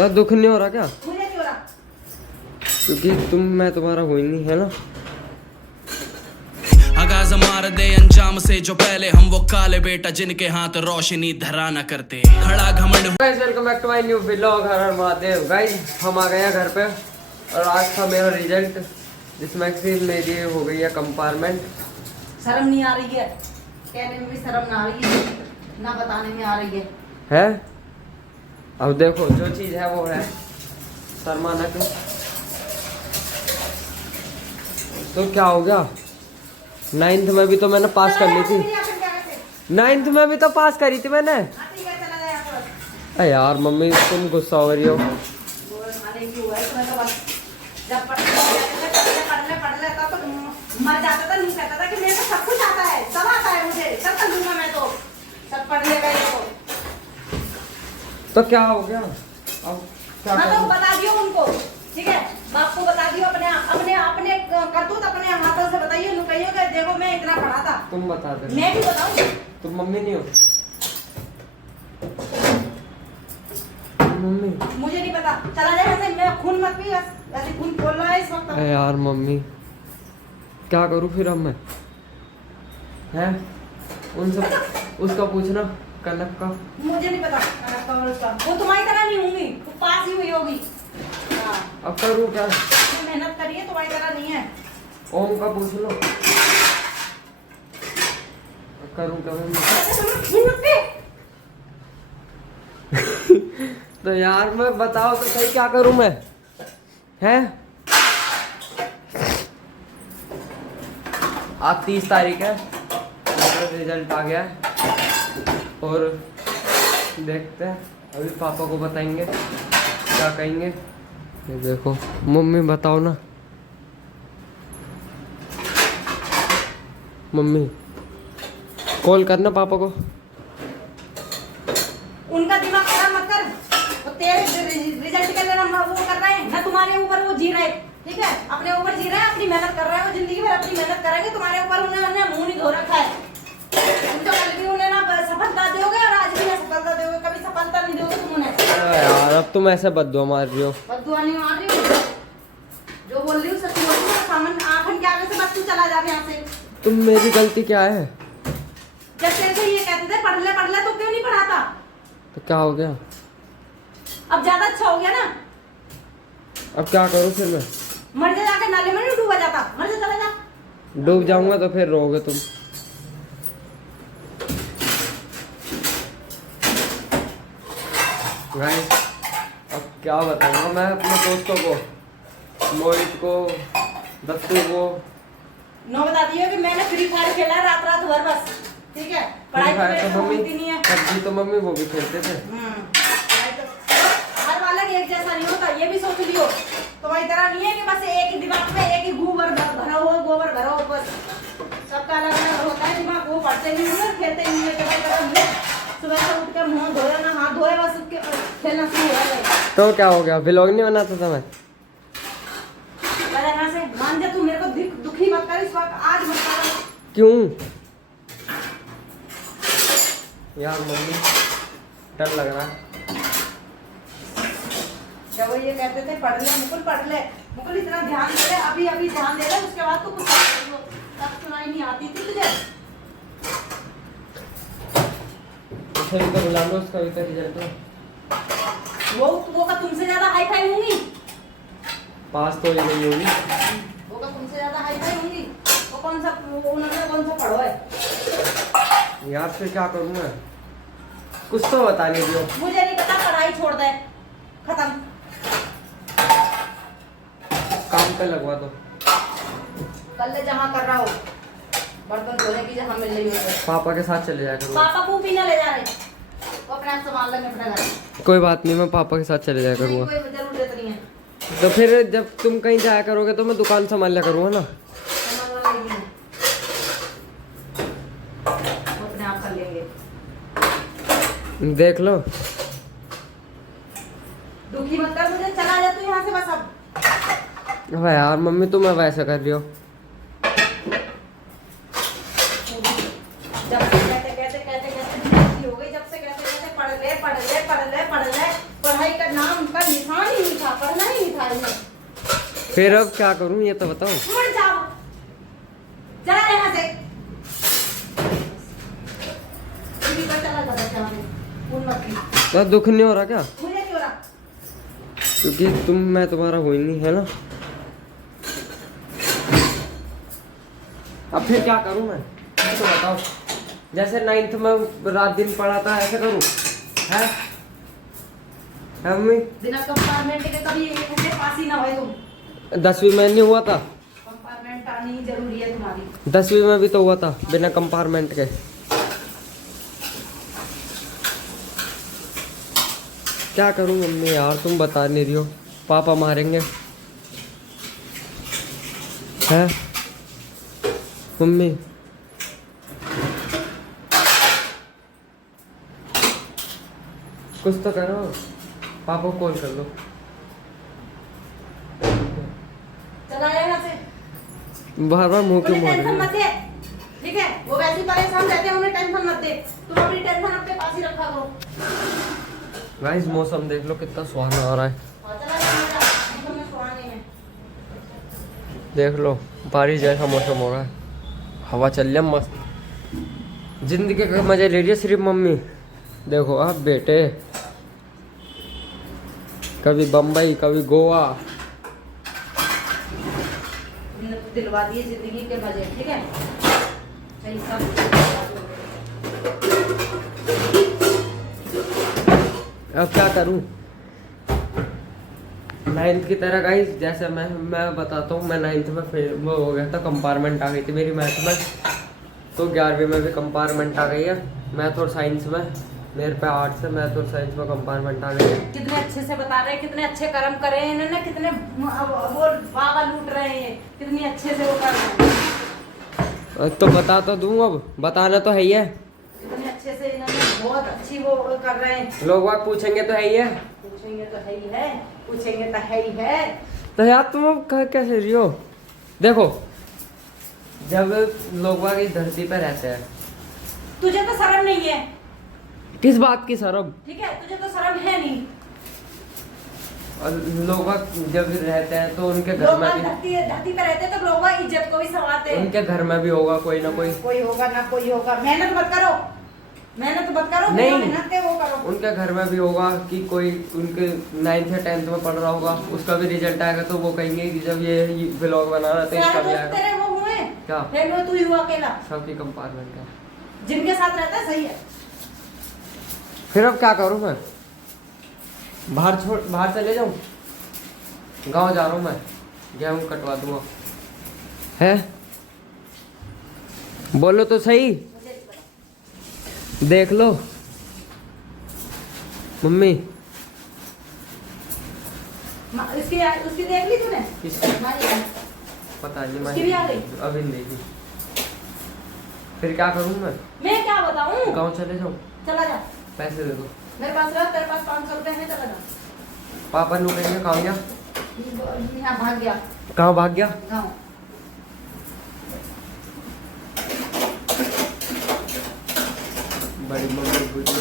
क्या दुख नहीं हो रहा क्या? मुझे नहीं हो रहा। क्योंकि मैं तुम्हारा हुई नहीं है ना। आगाज मार दे अंजाम से जो पहले हम वो काले बेटा जिनके हाथ रोशनी धरा न करते खड़ा घमंड। Guys welcome back to my new vlog. हर हर महादेव। गाइस हम आ गए हैं घर पे और आज था मेरा रिजल्ट जिसमें से मेरी हो गई है कंपार्टमेंट। शर्म नहीं आ रही है, कहने में भी शर्म ना आ रही है, ना बताने में आ रही है? अब देखो जो चीज है वो है, शर्माना क्यों? तो क्या हो गया? 9th में भी तो मैंने पास कर ली थी। 9th में भी तो पास करी थी मैंने। अरे यार मम्मी तुम गुस्सा हो रही हो। जब पढ़ लेता तो मर जाता था, नहीं कहता था कि मेरे को सब कुछ आता है, सब आता है मुझे, सब कर लूंगा मैं, तो सब पढ़ लेगा ये तो क्या हो गया? अब क्या हाँ तो करूं? बता दियो उनको, ठीक है? बाप को बता दियो, अपने अपने करतूत अपने हाथों से बताइए, उनको कहियो कि देखो मैं इतना पढ़ा था। तुम बता दे। मैं भी बताऊं? तुम मम्मी नहीं हो? मम्मी मुझे नहीं पता, चला जाए ऐसे, मैं खून मत पी, बस ऐसे खून खोल रहा है इस वक्त। अरे यार मम्मी क्या करूं फिर अब मैं? हैं उनसे उसका पूछना, कनक का। मुझे नहीं पता कनक का और उसका, वो तुम्हारी तरह नहीं होंगी, वो पास ही हुई होगी। हाँ, अब करूं क्या? उसने मेहनत करी है, तुम्हारी तरह नहीं है। ओम का पूछ लो। अब करूं क्या मम्मी? ऐसे तुम खून मत पी। तो यार मैं बताओ तो सही क्या करूं मैं? हैं आज 30 तारीख है, मेरा रिजल्ट आ गया है और देखते हैं अभी पापा को बताएंगे क्या कहेंगे। ये देखो मम्मी बताओ ना। मम्मी कॉल करना पापा को। उनका दिमाग खराब मत कर, वो तेरे रिजल्ट के लिए ना वो कर रहे हैं ना, तुम्हारे ऊपर वो जी रहे, ठीक है? अपने ऊपर जी रहे हैं, अपनी मेहनत कर रहे हैं, वो जिंदगी भर अपनी मेहनत करेंगे, तुम्हारे ऊपर उन्होंने मुंह नहीं धो रखा है। तुम तो कल भी उन्हें ना सफलता दोगे और आज भी ना सफलता दोगे, कभी सफलता नहीं दोगे तुम उन्हें। अरे यार अब तुम ऐसे बद्दुआ मार रही हो। बद्दुआ नहीं मार रही हूँ, जो बोल रही हूँ सच बोल रही हूँ। सामने आंखन के आगे से बस तू चला जा यहाँ से। तुम मेरी गलती क्या है? जब तेरे से ये कहते थे पढ़ ले तो क्यों नहीं पढ़ाता? तो क्या हो गया? अब ज्यादा अच्छा हो गया ना। अब क्या करूं फिर मैं? मर जा, जाके नाले में नहीं डूबा जाता, मर जा, चला जा। डूब जाऊंगा तो फिर रोगे तुम। गाइस अब क्या बताऊंगा मैं अपने दोस्तों को, मोहित को, दत्तू को। नो बता दिए कि मैंने फ्री फायर खेला है रात रात भर बस, ठीक है? पढ़ाई तो मम्मी होती नहीं है। पबजी तो मम्मी वो भी खेलते थे। पढ़ाई तो हर वाला एक जैसा नहीं होता, ये भी सोच लियो। तुम्हारी तरह नहीं है कि बस एक ही दिमाग में एक ही गोबर भरा हो, गोबर भरा हो, बस सबका अलग अलग होता है दिमाग। वो पढ़ते नहीं है, खेलते नहीं है, सुबह से उठ के मुंह धोया ना हाथ धोए, बस उसके खेलना शुरू हो गया। तो क्या हो गया? व्लॉग नहीं बनाता था मैं? से मान जा, तू मेरे को दुखी मत कर इस वक्त, आज मत कर। क्यों यार मम्मी डर लग रहा है। जब वो ये कहते थे पढ़ ले मुकुल, पढ़ ले मुकुल, इतना ध्यान दे ले, अभी अभी ध्यान दे ले, उसके बाद तो कुछ तब सुनाई नहीं आती थी तुझे। उसे भी तो बुला लो, उसका भी तो रिजल्ट है। वो का तुमसे ज्यादा हाई फाई होंगी, पास तो ये नहीं होगी। वो का तुमसे ज्यादा हाई फाई होंगी। वो कौन सा, उन्होंने कौन सा पढ़ो है? यार फिर क्या करूँ मैं? कुछ तो बता नहीं दियो। मुझे नहीं पता, पढ़ाई छोड़ दे, खत्म। काम पे लगवा दो। कल ले जहाँ कर रहा हो, बर्तन धोने की जहाँ मिल रही हो। पापा के साथ चले जाया करूँ। पापा को भी ना ले जा रहे, वो अपने आप संभाल लेंगे अपना घर। कोई बात नहीं, मैं पापा के साथ चले जाया करूँगा। कोई जरूरत नहीं है। तो फिर जब तुम कहीं जाया करोगे तो मैं दुकान संभाल लिया करूँगा ना। संभालना नहीं है, वो अपने आप कर लेंगे। देख लो। दुखी मत कर मुझे, चला जा तू यहाँ से बस अब। अब यार मम्मी तुम अब ऐसा कर रही हो। जब से कहते हो गई, जब से कहते पढ़ ले, पढ़ाई का नाम कर निशान ही नहीं था, करना ही नहीं था इन्हें। फिर अब क्या करूं ये तो बताओ। उड़ जाओ, चला यहाँ से। अभी तो चला जा बच्चा हमें, उन मत की। तो दुख नहीं हो रहा क्या? मुझे क्यों रहा? क्योंकि मैं तुम्हारा हुई नहीं है ना। अब फिर क्या करूं मैं तो बताओ। जैसे 9th में रात दिन पढ़ा था ऐसे करूं है मम्मी? बिना कंपार्टमेंट के कभी ऐसे पास ही ना होए तुम। 10वीं में नहीं हुआ था? कंपार्टमेंट आनी ही जरूरी है तुम्हारी। 10वीं में भी तो हुआ था बिना कंपार्टमेंट के। क्या करूं मम्मी यार, तुम बता नहीं रही हो। पापा मारेंगे हैं मम्मी? कुछ तो करो, पापा को कॉल कर लो। चला यहाँ से। बार बार मुंह क्यों उन्हें मार टेंशन रही मत दे, ठीक है? वो वैसे ही परेशान रहते हैं, उन्हें टेंशन मत दे। तुम अपनी टेंशन अपने पास ही रखा करो। गाइस मौसम देख लो कितना सुहाना आ रहा है। और चला जा, मौसम में सुहाने हैं। देख लो बारिश जैसा मौसम हो रहा है, हवा चल रही है मस्त। जिंदगी के मजे ले रही है सिर्फ मम्मी। देखो आप बेटे, कभी बम्बई कभी गोवा। दिलवा दिए जिंदगी के मजे, ठीक है? सही सब। अब क्या करूं? 9th की तरह गाइस, जैसे मैं बताता हूँ। मैं 9th में फिर वो हो गया था, कंपार्टमेंट आ गई थी मेरी मैथ में। तो 11वीं में भी कंपार्टमेंट आ गई है मैथ और साइंस में। मेरे पे आर्ट्स है, मैथ और साइंस में कंपार्टमेंट आ गई है। कितने अच्छे से बता रहे हैं, कितने अच्छे कर्म करे हैं इन्होंने, कितने वो वावा लूट रहे हैं, कितनी अच्छे से वो कर रहे हैं। तो बता तो दूं, अब बताना तो है ही है। कितने अच्छे से इन्होंने बहुत अच्छी वो कर रहे हैं। लोग बात पूछेंगे तो है ही है। पूछेंगे तो है ही है, पूछेंगे तो है ही है। तो यार तुम अब कैसे रही हो? देखो जब लोग बाग इस धरती पे रहते हैं, तुझे तो शर्म नहीं है, किस बात की शर्म? ठीक है? तुझे तो शर्म है नहीं। और लोग बाग जब रहते हैं तो उनके घर लोग में भी, धरती पे रहते हैं तो लोग इज्जत को भी संवारते हैं। उनके घर में भी होगा कोई ना कोई। कोई होगा ना कोई होगा। मेहनत मत करो, मेहनत मत करो। नहीं। मेहनत है वो करो। उनके घर में भी होगा कि कोई उनके 9th या 10th में पढ़ रहा होगा, उसका भी रिजल्ट आएगा तो वो कहेंगे कि जब ये व्लॉग बना रहा था इसका भी आएगा। तेरे वो हुए क्या? फिर वो तू ही हुआ अकेला, सबकी कंपार्टमेंट का। जिनके साथ रहता है सही है। फिर अब क्या करूं मैं? बाहर चले जाऊं? गांव जा रहा हूं मैं, गेहूं कटवा दूंगा। है बोलो तो सही। मुझे नहीं पता। देख लो मम्मी। उसकी देख ली तूने? किसकी? हमारी पता नहीं, उसकी भी आ गई? अभी नहीं देखी। फिर क्या करूं मैं क्या बताऊं? गांव चले जाऊं? चला जा। पैसे दे दो। मेरे पास रहा, तेरे पास 500 रुपए है, चला जा। पापा नु कहेंगे कहाँ गया? यहाँ भाग गया कहाँ भाग गया? गाँव। बड़ी मम्मी बुझी।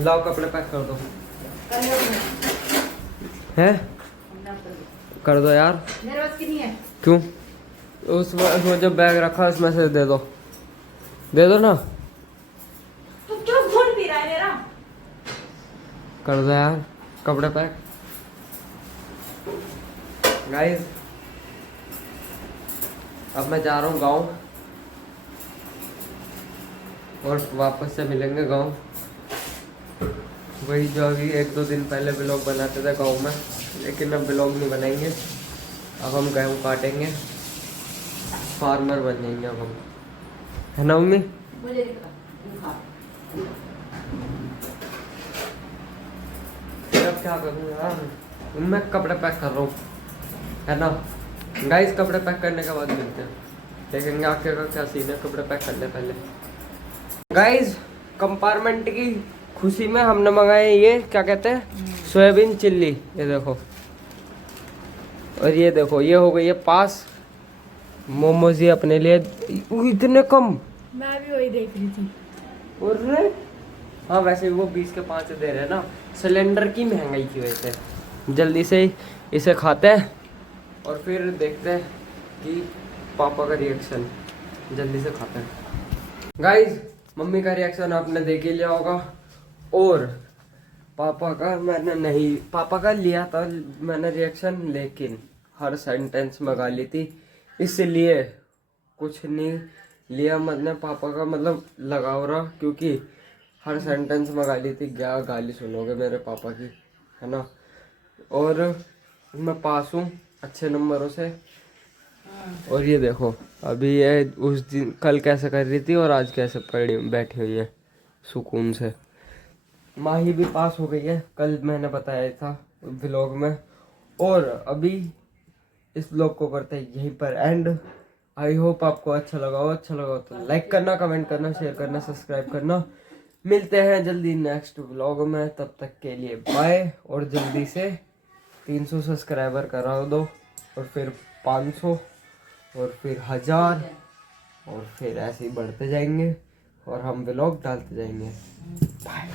लाओ कपड़े पैक कर दो। कर लो तुमने। हैं? हमने अब कर लिया। कर दो यार। मेरे पास की नहीं है। क्यों? उसमें जो बैग रखा है उसमें से दे दो ना। तू क्यों खून पी रहा है मेरा? कर दो यार कपड़े पैक। गाइस अब मैं जा रहा हूँ गांव, और वापस से मिलेंगे गांव। वही जो अभी 1-2 दिन पहले ब्लॉग बनाते थे गांव में, लेकिन अब ब्लॉग नहीं बनाएंगे। अब हम गेहूँ काटेंगे, फार्मर बन जाएंगे अब हम, है ना मम्मी? मुझे नहीं पता। फिर अब क्या करूँ यार, मैं कपड़े पैक कर रहा हूँ, है ना गाइस? कपड़े पैक करने के बाद मिलते हैं, देखेंगे आगे का क्या सीन है। कपड़े पैक कर ले पहले। गाइस कंपार्टमेंट की खुशी में हमने मंगाए ये क्या कहते हैं, सोयाबीन चिल्ली। ये देखो, और ये देखो ये हो गई है पास मोमोज, ये अपने लिए। इतने कम? मैं भी वही देख रही थी। और हाँ वैसे वो 20 के 5 दे रहे हैं ना, सिलेंडर की महंगाई की वजह से। जल्दी से इसे खाते हैं और फिर देखते हैं कि पापा का रिएक्शन। जल्दी से खाते हैं गाइस। मम्मी का रिएक्शन आपने देख ही लिया होगा, और पापा का लिया था मैंने रिएक्शन, लेकिन हर सेंटेंस में गाली थी, इसलिए कुछ नहीं लिया मैंने पापा का, मतलब लगाव रहा, क्योंकि हर सेंटेंस में गाली थी। क्या गाली सुनोगे मेरे पापा की, है ना। और मैं पास हूँ अच्छे नंबरों से। और ये देखो अभी ये उस दिन कल कैसे कर रही थी और आज कैसे पड़ी बैठी हुई है सुकून से। माही भी पास हो गई है, कल मैंने बताया था व्लॉग में। और अभी इस व्लॉग को करते हैं यहीं पर एंड। आई होप आपको अच्छा लगा तो लाइक करना, कमेंट करना, शेयर करना, सब्सक्राइब करना। मिलते हैं जल्दी नेक्स्ट व्लॉग में, तब तक के लिए बाय। और जल्दी से 300 सब्सक्राइबर करा दो, और फिर 500, और फिर 1000, और फिर ऐसे ही बढ़ते जाएंगे और हम व्लॉग डालते जाएंगे। बाय।